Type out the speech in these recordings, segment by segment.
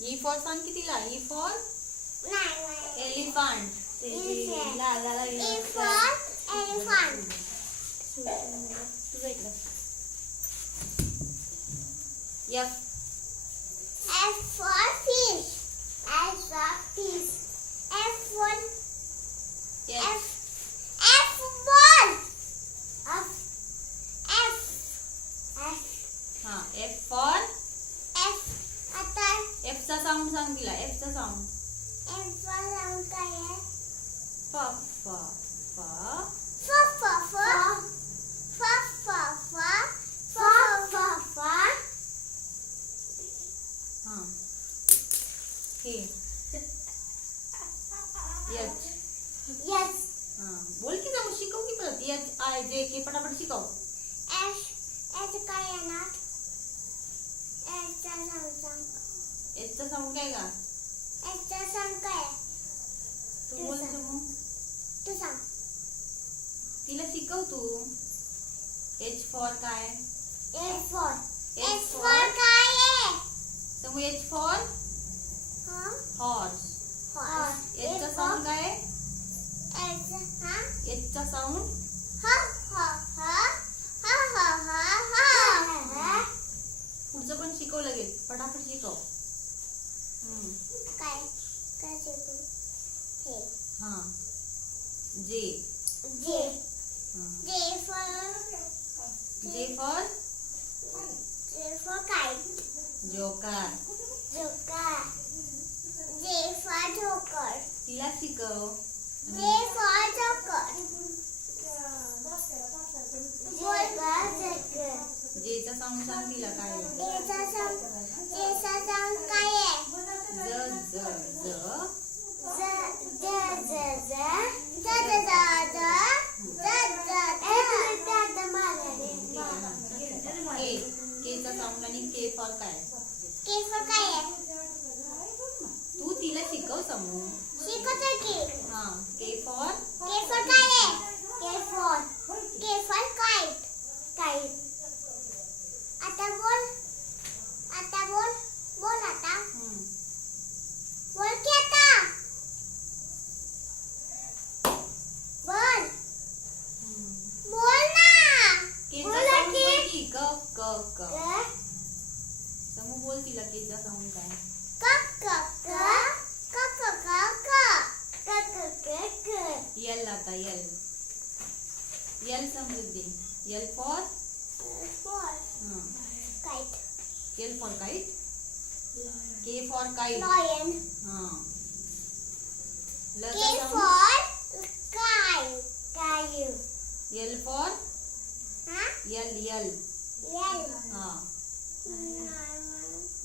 E for सांग की तिला. E for elephant. E for elephant. तुझं इकडं. F. F for fish. F for fish. F for F. F ball. F F F हा F for. F आता F चा sound सांग तिला. F चा साऊंड. F for नाम काय आहे? फ फ फ. F for हा हे H. Yes. हा बोल की जाऊ. शिकव की परत. H I J K पटापट शिकव. H काय येणार? H चा सांग. H चा साऊंड काय का? H चा सांग काय? तू बोल तू. तू सांग. तिला शिकव तू. H for काय? H for H for काय आहे? समू. H for horse. H चा साऊंड काय आहे? H चा साऊंड. पुढचं पण शिकव लगेच. पटापट शिकव. काय शिकू? हे हा J. J for J for kite. Joker. J for joker. तिला शिकव. J for joker. J चा साऊंड सांग तिला काय आहे? J चा sound काय आहे? ज ज K चा साऊंड आणि K फॉर काय? K for काय आहे? तू तिला शिकव समू. शिकवते की. हा K फॉर. K for काय आहे? K for kite. आता बोल आता. बोल की आता. बोल ना. K चा बोला साऊंड की. बोल की. क क क. समू बोल तिला K चा साऊंड काय? L आता L. L समृद्धी. L for. L for kite. K for kite. Lion. हा L K चा sound. for cow. L for. Huh? L. L. हा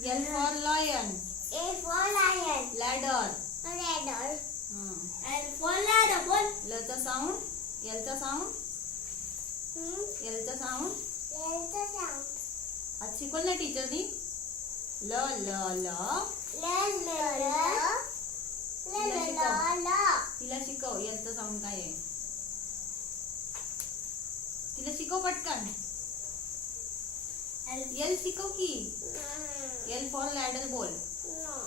L for lion. A for lion. Ladder. Ladder. हा L for ladder. बोल. L चा sound. L चा sound. L चा sound. L चा sound. आज शिकवलं ना टीचरनी. ल ल ल. तिला शिकव. L चा साऊंड काय आहे? तिला शिकव पटकन. L शिकव की. L फॉर लॅडर बोल. No.